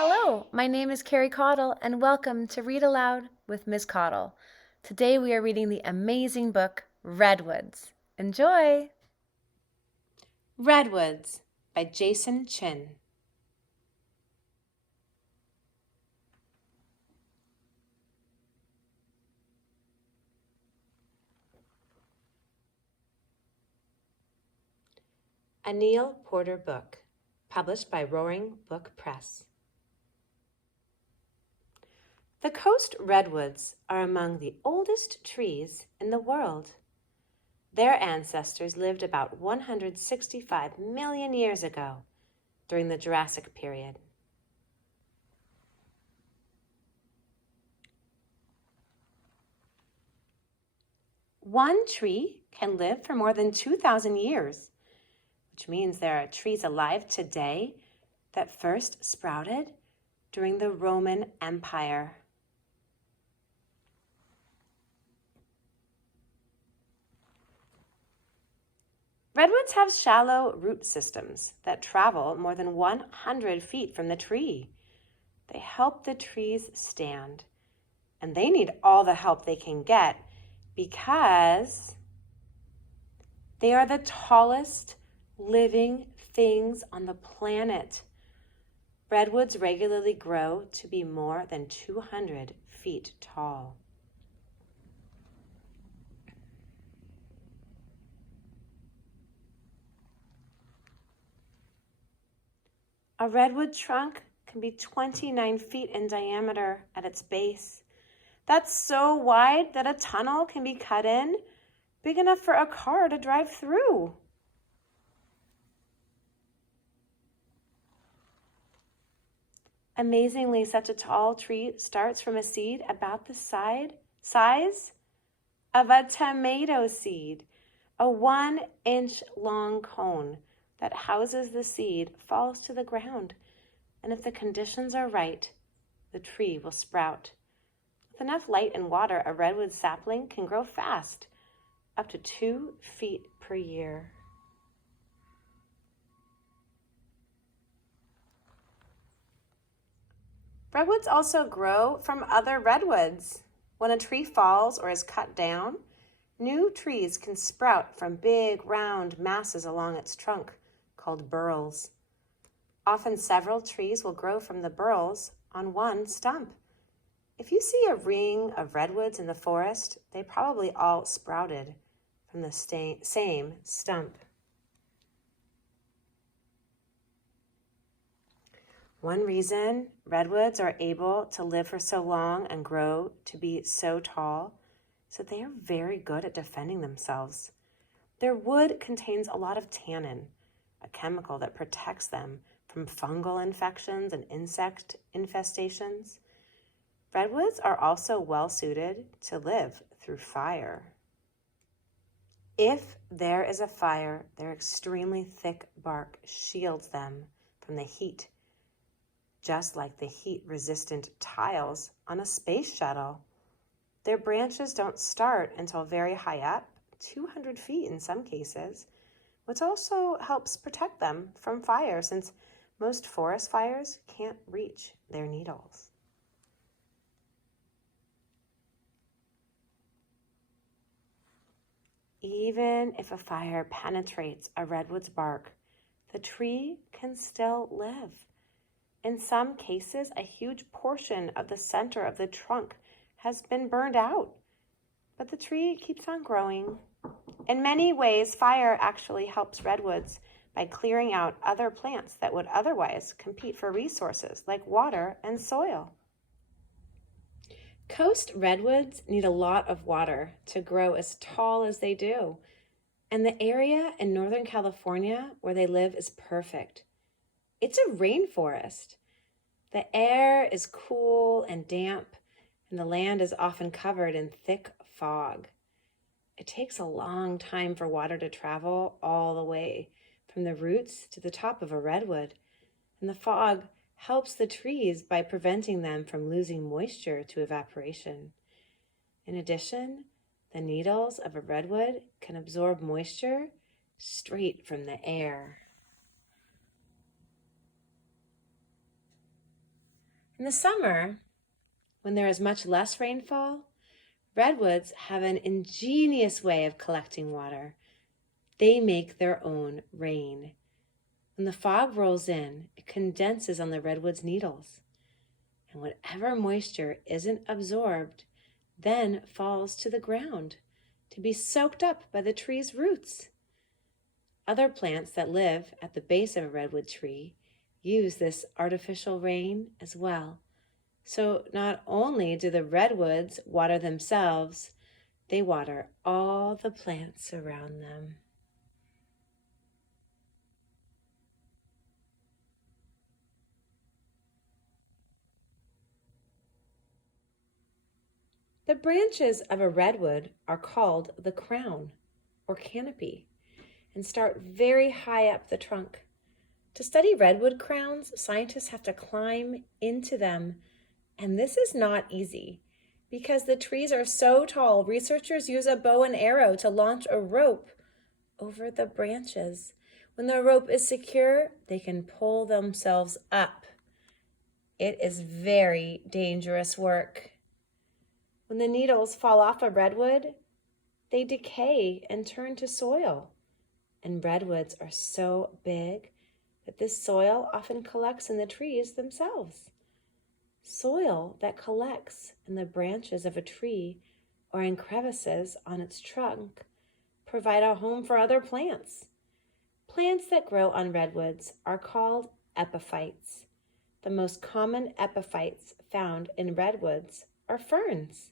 Hello, my name is Carrie Caudle, and welcome to Read Aloud with Ms. Caudle. Today we are reading the amazing book, Redwoods. Enjoy! Redwoods by Jason Chin. A Neil Porter book, published by Roaring Book Press. The coast redwoods are among the oldest trees in the world. Their ancestors lived about 165 million years ago during the Jurassic period. One tree can live for more than 2,000 years, which means there are trees alive today that first sprouted during the Roman Empire. Redwoods have shallow root systems that travel more than 100 feet from the tree. They help the trees stand, and they need all the help they can get because they are the tallest living things on the planet. Redwoods regularly grow to be more than 200 feet tall. A redwood trunk can be 29 feet in diameter at its base. That's so wide that a tunnel can be cut in, big enough for a car to drive through. Amazingly, such a tall tree starts from a seed about the size of a tomato seed, a 1-inch long cone that houses the seed falls to the ground, and if the conditions are right, the tree will sprout. With enough light and water, a redwood sapling can grow fast, up to 2 feet per year. Redwoods also grow from other redwoods. When a tree falls or is cut down, new trees can sprout from big, round masses along its trunk, called burls. Often several trees will grow from the burls on one stump. If you see a ring of redwoods in the forest, they probably all sprouted from the same stump. One reason redwoods are able to live for so long and grow to be so tall is that they are very good at defending themselves. Their wood contains a lot of tannin, a chemical that protects them from fungal infections and insect infestations. Redwoods are also well suited to live through fire. If there is a fire, their extremely thick bark shields them from the heat, just like the heat-resistant tiles on a space shuttle. Their branches don't start until very high up, 200 feet in some cases, which also helps protect them from fire since most forest fires can't reach their needles. Even if a fire penetrates a redwood's bark, the tree can still live. In some cases, a huge portion of the center of the trunk has been burned out, but the tree keeps on growing. In many ways, fire actually helps redwoods by clearing out other plants that would otherwise compete for resources like water and soil. Coast redwoods need a lot of water to grow as tall as they do, and the area in Northern California where they live is perfect. It's a rainforest. The air is cool and damp, and the land is often covered in thick fog. It takes a long time for water to travel all the way from the roots to the top of a redwood, and the fog helps the trees by preventing them from losing moisture to evaporation. In addition, the needles of a redwood can absorb moisture straight from the air. In the summer, when there is much less rainfall, redwoods have an ingenious way of collecting water. They make their own rain. When the fog rolls in, it condenses on the redwood's needles, and whatever moisture isn't absorbed then falls to the ground to be soaked up by the tree's roots. Other plants that live at the base of a redwood tree use this artificial rain as well. So not only do the redwoods water themselves, they water all the plants around them. The branches of a redwood are called the crown or canopy and start very high up the trunk. To study redwood crowns, scientists have to climb into them, and this is not easy. Because the trees are so tall, researchers use a bow and arrow to launch a rope over the branches. When the rope is secure, they can pull themselves up. It is very dangerous work. When the needles fall off a redwood, they decay and turn to soil. And redwoods are so big that this soil often collects in the trees themselves. Soil that collects in the branches of a tree or in crevices on its trunk provide a home for other plants. Plants that grow on redwoods are called epiphytes. The most common epiphytes found in redwoods are ferns.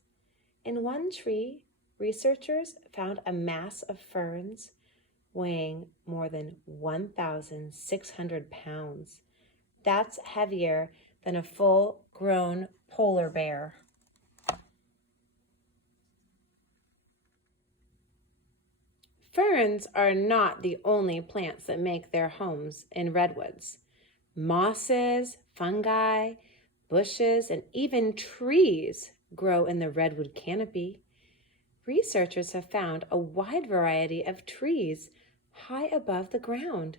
In one tree, researchers found a mass of ferns weighing more than 1,600 pounds. That's heavier than a full-grown polar bear. Ferns are not the only plants that make their homes in redwoods. Mosses, fungi, bushes, and even trees grow in the redwood canopy. Researchers have found a wide variety of trees high above the ground,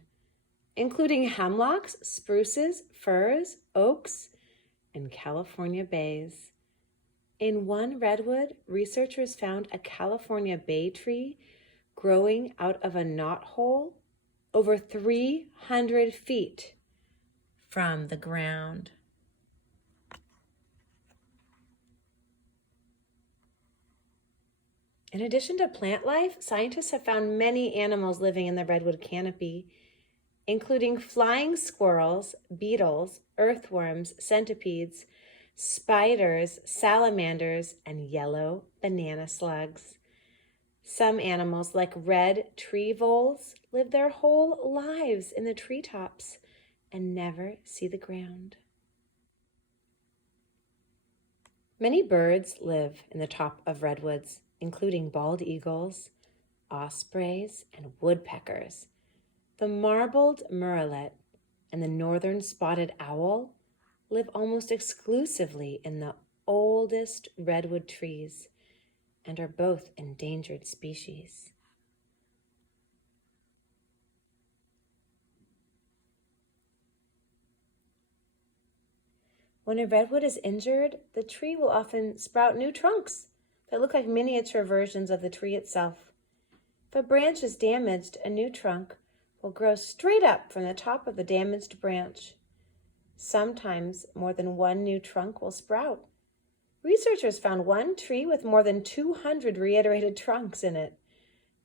including hemlocks, spruces, firs, oaks, and California bays. In one redwood, researchers found a California bay tree growing out of a knothole over 300 feet from the ground. In addition to plant life, scientists have found many animals living in the redwood canopy, including flying squirrels, beetles, earthworms, centipedes, spiders, salamanders, and yellow banana slugs. Some animals, like red tree voles, live their whole lives in the treetops and never see the ground. Many birds live in the top of redwoods, including bald eagles, ospreys, and woodpeckers. The marbled murrelet and the northern spotted owl live almost exclusively in the oldest redwood trees and are both endangered species. When a redwood is injured, the tree will often sprout new trunks that look like miniature versions of the tree itself. If a branch is damaged, a new trunk will grow straight up from the top of the damaged branch. Sometimes more than one new trunk will sprout. Researchers found one tree with more than 200 reiterated trunks in it.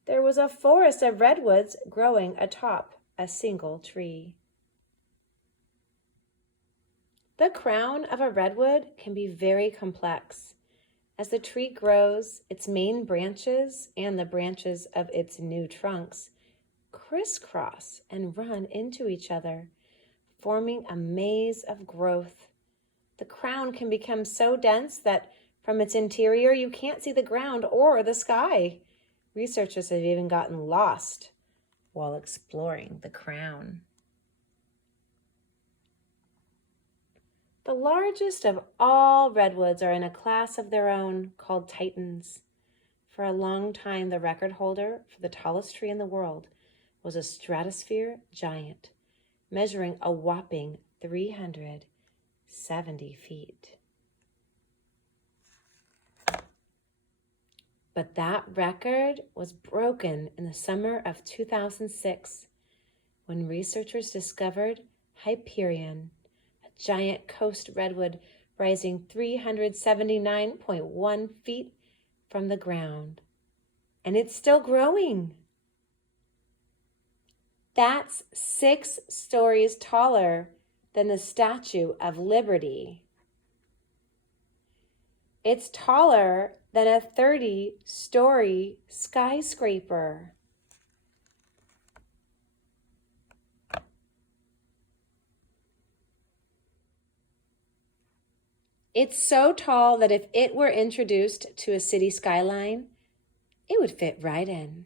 There was a forest of redwoods growing atop a single tree. The crown of a redwood can be very complex. As the tree grows, its main branches and the branches of its new trunks crisscross and run into each other, forming a maze of growth. The crown can become so dense that from its interior you can't see the ground or the sky. Researchers have even gotten lost while exploring the crown. The largest of all redwoods are in a class of their own called titans. For a long time, the record holder for the tallest tree in the world was a stratosphere giant, measuring a whopping 360 70 feet. But that record was broken in the summer of 2006 when researchers discovered Hyperion, a giant coast redwood rising 379.1 feet from the ground. And it's still growing. That's 6 stories taller than the Statue of Liberty. It's taller than a 30-story skyscraper. It's so tall that if it were introduced to a city skyline, it would fit right in.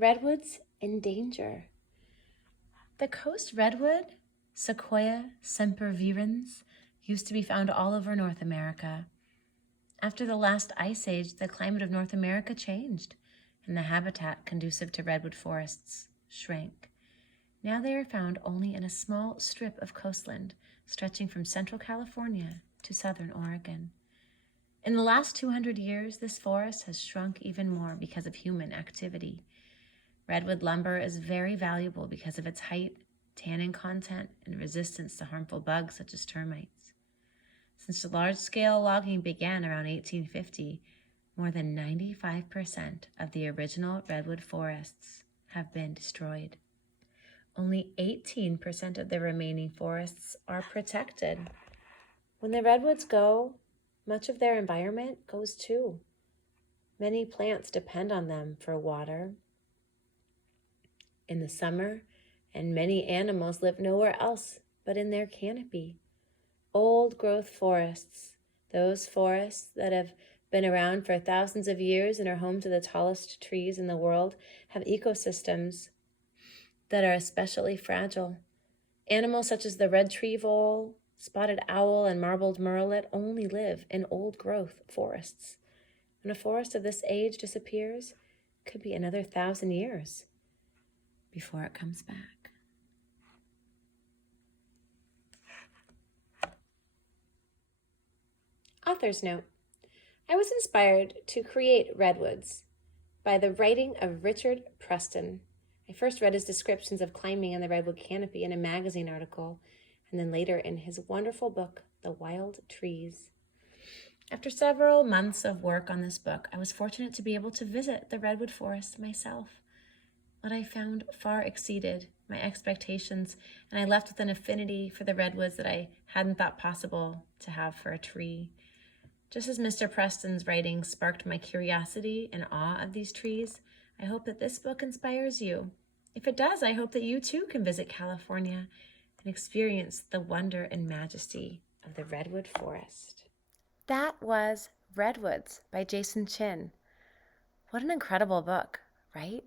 Redwoods in danger. The coast redwood, Sequoia sempervirens, used to be found all over North America. After the last ice age, the climate of North America changed, and the habitat conducive to redwood forests shrank. Now they are found only in a small strip of coastland stretching from central California to southern Oregon. In the last 200 years, this forest has shrunk even more because of human activity. Redwood lumber is very valuable because of its height, tannin content, and resistance to harmful bugs such as termites. Since the large-scale logging began around 1850, more than 95% of the original redwood forests have been destroyed. Only 18% of the remaining forests are protected. When the redwoods go, much of their environment goes too. Many plants depend on them for water in the summer, and many animals live nowhere else but in their canopy. Old growth forests, those forests that have been around for thousands of years and are home to the tallest trees in the world, have ecosystems that are especially fragile. Animals such as the red tree vole, spotted owl, and marbled murrelet only live in old growth forests. When a forest of this age disappears, it could be another 1,000 years before it comes back. Author's note. I was inspired to create Redwoods by the writing of Richard Preston. I first read his descriptions of climbing in the redwood canopy in a magazine article, and then later in his wonderful book, The Wild Trees. After several months of work on this book, I was fortunate to be able to visit the redwood forest myself. What I found far exceeded my expectations, and I left with an affinity for the redwoods that I hadn't thought possible to have for a tree. Just as Mr. Preston's writing sparked my curiosity and awe of these trees, I hope that this book inspires you. If it does, I hope that you too can visit California and experience the wonder and majesty of the redwood forest. That was Redwoods by Jason Chin. What an incredible book, right?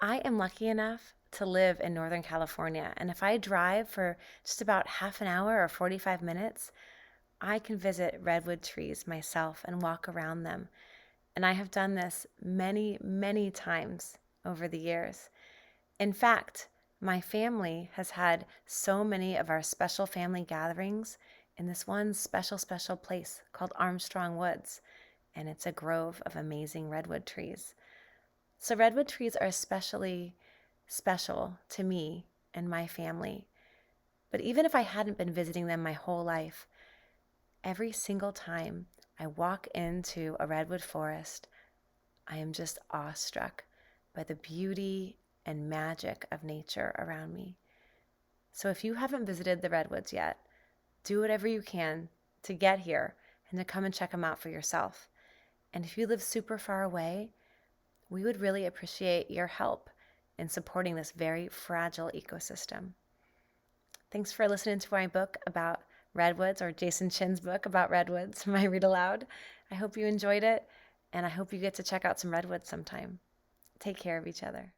I am lucky enough to live in Northern California, and if I drive for just about half an hour or 45 minutes, I can visit redwood trees myself and walk around them. And I have done this many, many times over the years. In fact, my family has had so many of our special family gatherings in this one special place called Armstrong Woods, and it's a grove of amazing redwood trees. So redwood trees are especially special to me and my family. But even if I hadn't been visiting them my whole life, every single time I walk into a redwood forest, I am just awestruck by the beauty and magic of nature around me. So if you haven't visited the redwoods yet, do whatever you can to get here and to come and check them out for yourself. And if you live super far away, we would really appreciate your help in supporting this very fragile ecosystem. Thanks for listening to my book about redwoods, or Jason Chin's book about redwoods, my Read Aloud. I hope you enjoyed it, and I hope you get to check out some redwoods sometime. Take care of each other.